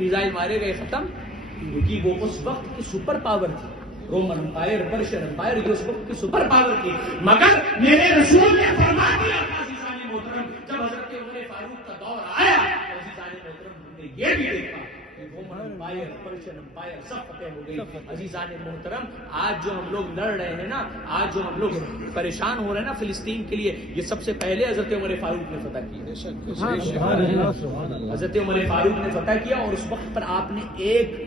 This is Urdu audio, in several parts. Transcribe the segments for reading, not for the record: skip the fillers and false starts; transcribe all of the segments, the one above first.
میزائل مارے گئے ختم، کیونکہ وہ اس وقت کی سپر پاور تھی. رومن امپائر، پرشین امپائر، یہ اس وقت کی سپر پاور تھی. مگر میرے رسول نے فرما دیا عزیزان محترم، جب حضرت عمر فاروق کا دور آیا تو عزیزان محترم نے یہ بھی دیکھا کہ رومن امپائر، پرشین امپائر سب فتح ہو گئی. عزیزان محترم آج جو ہم لوگ لڑ رہے ہیں نا، آج جو ہم لوگ پریشان ہو رہے ہیں نا فلسطین کے لیے، یہ سب سے پہلے حضرت عمر فاروق نے فتح کیا. حضرت عمر فاروق نے فتح کیا، اور اس وقت پر آپ نے ایک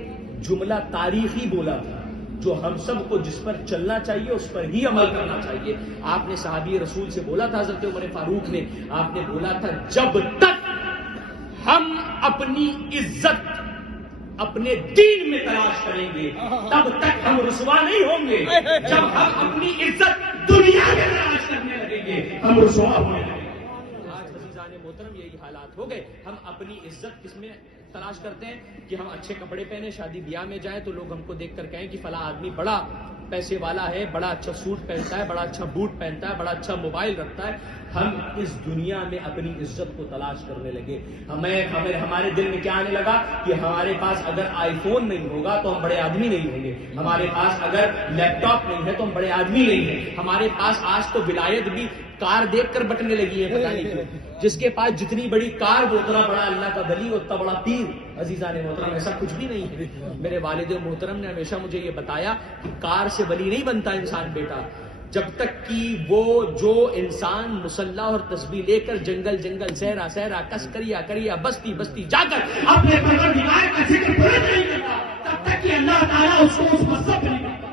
جملہ تاریخی بولا تھا جو ہم سب کو جس پر چلنا چاہیے، اس پر ہی عمل کرنا چاہیے. آپ نے صحابی رسول سے بولا تھا، حضرت عمر فاروق نے، آپ نے بولا تھا جب تک ہم اپنی عزت اپنے دین میں تلاش کریں گے تب تک ہم رسوا نہیں ہوں گے. جب ہم اپنی عزت دنیا میں تلاش کرنے لگیں گے ہم رسوا ہونے لگیں گے. آج عزیزان محترم یہی حالات ہو گئے. ہم اپنی عزت کس میں تلاش کرتے ہیں کہ ہم اچھے کپڑے پہنے، شادی بیاہ میں جائیں تو لوگ ہم کو دیکھ کر کہیں کہ فلاں آدمی بڑا پیسے والا ہے، بڑا اچھا سوٹ پہنتا ہے، بڑا اچھا بوٹ پہنتا ہے، بڑا اچھا موبائل رکھتا ہے. ہم اس دنیا میں اپنی عزت کو تلاش کرنے لگے. ہمارے دل میں کیا آنے لگا کہ ہمارے پاس اگر آئی فون نہیں ہوگا تو ہم بڑے آدمی نہیں ہوں گے، ہمارے پاس اگر لیپ ٹاپ نہیں ہے تو ہم بڑے آدمی نہیں ہیں. ہمارے پاس آج تو ولایت بھی کار دیکھ کر بٹنے لگی ہے، پتہ نہیں کیوں. جس کے پاس جتنی بڑی کار وہ اتنا بڑا اللہ کا ولی، اتنا بڑا پیر. عزیزان محترم ایسا کچھ بھی نہیں ہے. میرے والد محترم نے ہمیشہ مجھے یہ بتایا کہ کار سے ولی نہیں بنتا انسان بیٹا، جب تک کہ وہ جو انسان مسلح اور تسبیح لے کر جنگل جنگل، صحرا صحرا، کس کریا کریا، بستی بستی جا کر اپنے پروردگار کا ذکر نہیں کرتا، تب تک کہ اللہ تعالیٰ اس کو مذہب نہیں کرتا.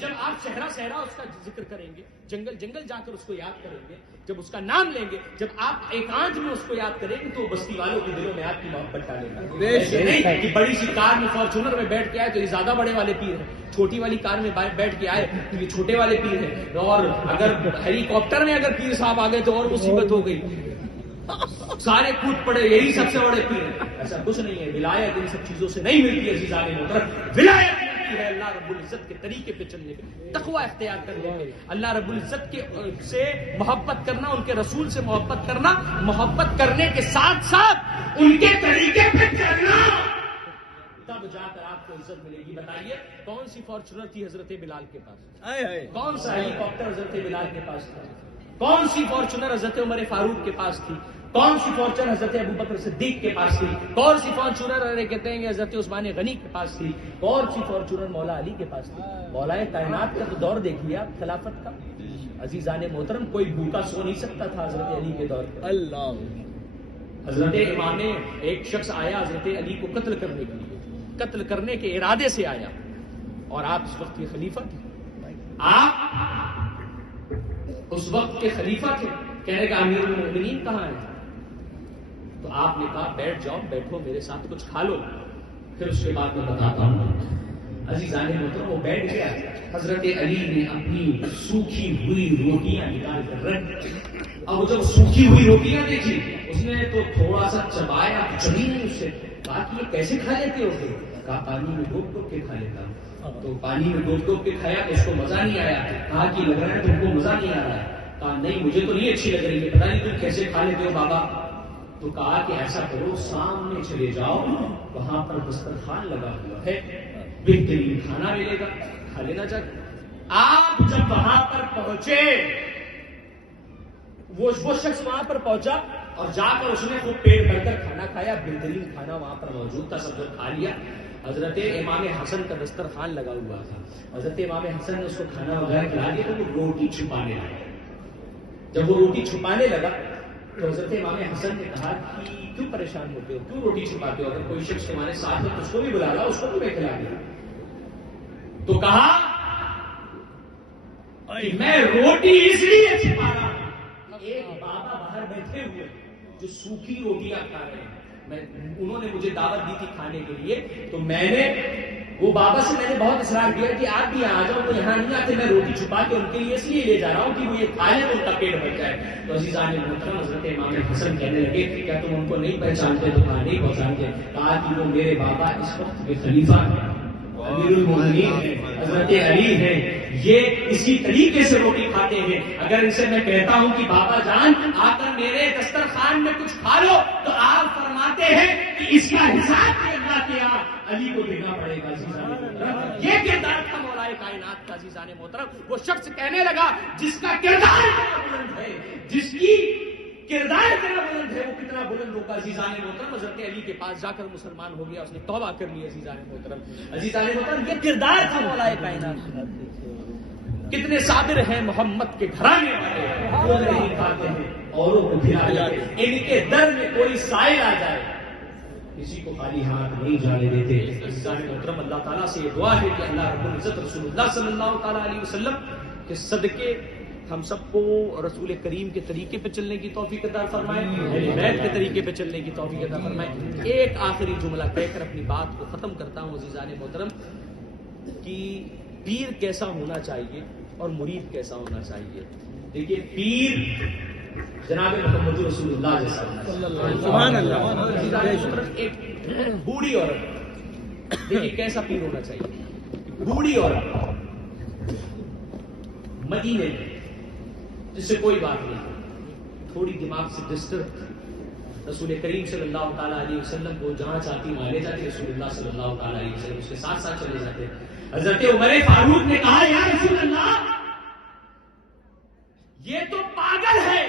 جب آپ صحرا صحرا اس کا ذکر کریں گے، جنگل جنگل جا کر اس کو یاد کریں گے، جب اس کا نام لیں گے، جب آپ ایکانت میں اس کو یاد کریں گے تو بستی والوں کے دلوں میں آپ کی محبت ڈالے گا. ایسے نہیں کہ بڑی سی کار میں فارچونر میں بیٹھ کے آئے تو یہ زیادہ بڑے والے پیر ہیں، چھوٹی والی کار میں بیٹھ کے آئے تو یہ چھوٹے والے پیر ہیں، اور اگر ہیلی کاپٹر میں اگر پیر صاحب آ گئے تو اور مصیبت ہو گئی، سارے کود پڑے، یہی سب سے بڑے پیر ہیں. ایسا کچھ نہیں ہے. ولایت ان سب چیزوں سے نہیں ملتی عزیزان محترم. ولایت ہے اللہ رب العزت کے طریقے پہ چلنے پہ، تقوی اختیار کرنے پہ، اللہ رب العزت کے سے محبت کرنا، ان کے رسول سے محبت کرنا، محبت کرنے کے ساتھ ساتھ ان کے طریقے پہ چلنا، تب جا کر آپ کو عزت ملے گی. بتائیے کون سی فارچونر تھی حضرت بلال کے پاس؟ کون سا ہیلی کاپٹر حضرت بلال کے پاس تھا؟ کون سی فارچونر حضرت عمر فاروق کے پاس تھی؟ کون سی فارچونر حضرت ابوبکر صدیق کے پاس تھی؟ کون سی فارچونر کہتے ہیں کہ حضرت عثمان غنی کے پاس تھی؟ کون سی فارچونر مولا علی کے پاس تھی؟ مولا کائنات کا تو دور دیکھیے آپ، خلافت کا. عزیزان محترم کوئی بھوکا سو نہیں سکتا تھا حضرت علی کے دور پر. اللہ حضرت امام، ایک شخص آیا حضرت علی کو قتل کرنے کے لیے، قتل کرنے کے ارادے سے آیا، اور آپ اس وقت کے خلیفہ تھے. آپ اس وقت کے خلیفہ تھے. کہنے کا امیر المومنین کہاں ہے؟ تو آپ نے کہا بیٹھ جاؤ، بیٹھو میرے ساتھ کچھ کھا لو، پھر اس کے بعد میں بتاتا ہوں. عزیزان محترم وہ بیٹھ گیا. حضرت علی نے اپنی سوکھی ہوئی روٹیاں نکال کر رکھ، اب جب سوکھی ہوئی روٹیاں دیکھی اس نے تو تھوڑا سا چبایا، چبی نہیں اس سے. کہا کہ یہ کیسے کھا لیتے ہو؟ کہا پانی میں ڈوب ڈوب کے کھا لیتا ہوں. تو پانی میں ڈوب ڈوب کے کھایا تو اس کو مزہ نہیں آیا. کہا کہ لگ رہا ہے تم کو مزہ نہیں آ رہا ہے. کہا نہیں مجھے تو نہیں اچھی لگ رہی ہے، پتا نہیں تم کیسے کھا لیتے ہو بابا. تو کہا کہ ایسا کرو سامنے چلے جاؤ، وہاں پر دسترخوان لگا ہوا ہے، بہترین کھانا ملے گا، کھا لینا چاہیے. آپ جب وہاں پر پہنچے، وہ شخص وہاں پر پہنچا اور جا کر اس نے خوب پیٹ بھر کر کھانا کھایا. بہترین کھانا وہاں پر موجود تھا، سب لوگ کھا لیا. حضرت امام حسن کا دسترخوان لگا ہوا تھا. حضرت امام حسن نے اس کو کھانا وغیرہ کھلا دیا تو وہ روٹی چھپانے لگا. جب وہ روٹی چھپانے لگا تو حضرت امام حسن نے کہا کہ کیوں پریشان ہوتے ہو، کیوں روٹی چھپاتے ہو؟ اگر کوئی شخص تمہارے ساتھ ہے تو اس کو بھی بلا لا، اس کو بھی میں کھلا دیا. تو کہا میں روٹی اس لیے چھپا رہا ہوں، ایک بابا باہر بیٹھے ہوئے جو سوکھی روٹیاں کھا رہے ہیں، انہوں نے مجھے دعوت دی تھی کھانے کے لیے، تو میں نے وہ بابا سے میں نے بہت اصرار کیا کہ آپ بھی یہاں آ جاؤ، تو یہاں نہیں آتے. میں روٹی چھپا کے ان کے لیے اس لیے لے جا رہا ہوں کہ وہ یہ کھا لیں تو ان کا پیٹ بھر جائے. تو عزیزان محترم حضرت امام حسن کہنے لگے کیا تم ان کو نہیں پہچانتے؟ تو کہا نہیں پہچانتے. کہا کہ وہ میرے بابا اس وقت کے خلیفہ ہیں، امیر المومنین ہیں، حضرت علی ہیں، یہ اسی طریقے سے روٹی کھاتے ہیں. اگر ان سے میں کہتا ہوں کہ بابا جان آ کر میرے دسترخوان میں کچھ کھا لو تو آپ فرماتے ہیں کہ اس کا حساب بھی اللہ کے یہاں علی کو دینا پڑے گا عزیزان محترم. یہ کردار تھا مولا کائنات کا عزیزان محترم. وہ شخص کہنے لگا جس کا کردار اتنا بلند ہے، جس کی کردار اتنا بلند ہے، وہ کتنا بلند ہوگا عزیزان محترم. حضرت علی کے پاس جا کر مسلمان ہو گیا، اس نے توبہ کر لی عزیزان محترم. عزیزان محترم یہ کردار تھا مولا کائنات کا. کتنے صابر ہیں محمد کے گھرانے والے، وہ نہیں کھاتے ہیں اوروں کو کھلا جاتے، ان کے در میں کوئی سائل آ جائے کسی کو خالی ہاتھ نہیں جانے دیتے. عزیزان محترم اللہ تعالیٰ سے یہ دعا ہے کہ اللہ رب العزت رسول اللہ صلی اللہ تعالیٰ علیہ وسلم کے صدقے ہم سب کو رسول کریم کے طریقے پہ چلنے کی توفیق عطا فرمائے، اہل بیت کے طریقے پہ چلنے کی توفیق عطا فرمائے. ایک آخری جملہ کہہ کر اپنی بات کو ختم کرتا ہوں عزیزان محترم کہ پیر کیسا ہونا چاہیے اور مرید کیسا ہونا چاہیے. دیکھیے پیر جناب محمد رسول اللہ جیسا سبحان اللہ. ایک بوڑھی عورت، دیکھیے کیسا پیر ہونا چاہیے. بوڑھی عورت مدینے میں جس سے کوئی بات نہیں، تھوڑی دماغ سے ڈسٹرب، رسول کریم صلی اللہ تعالیٰ علیہ وسلم کو جہاں چاہتی وہاں لے جاتی، رسول اللہ صلی اللہ تعالیٰ علیہ وسلم اس کے ساتھ ساتھ چلے جاتے. حضرت عمر فاروق نے کہا یا رسول اللہ یہ تو پاگل ہے،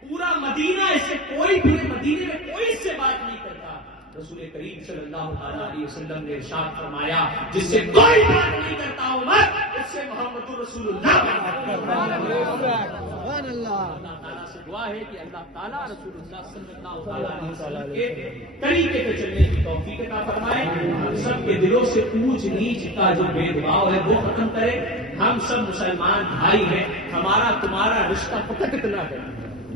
پورا مدینہ اسے کوئی، پورے مدینے میں کوئی اس سے بات نہیں کرتا. رسول کریم صلی اللہ تعالیٰ علیہ وسلم نے ارشاد فرمایا جس سے کوئی بات نہیں کرتا عمر، اس سے محمد رسول اللہ. اللہ تعالیٰ سے دعا ہے کہ اللہ تعالیٰ رسول اللہ صلی اللہ علیہ وسلم کے طریقے پہ چلنے کی توفیق عطا فرمائے. ہم سب کے دلوں سے اونچ نیچ کا جو بھید بھاؤ ہے وہ ختم کرے. ہم سب مسلمان بھائی ہیں، ہمارا تمہارا رشتہ فقط اتنا ہے،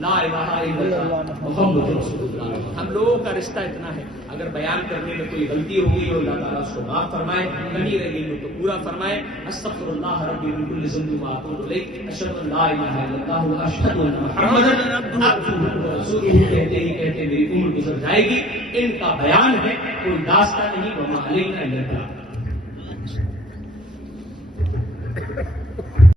لا الہ الا اللہ محمد رسول اللہ. ہم لوگوں کا رشتہ اتنا ہے. اگر بیان کرنے میں کوئی غلطی ہوگی تو اللہ تعالیٰ اس کو معاف فرمائے، کمی رہی ہو تو پورا فرمائے. استغفر اللہ ربی من کل ذنب واتوب الیہ، اشہد ان لا الہ الا اللہ واشہد ان محمدا عبدہ ورسولہ. کہتے ہی کہتے میری عمر گزر جائے گی. ان کا بیان ہے، کوئی داستان نہیں. وما علینا الا البلاغ.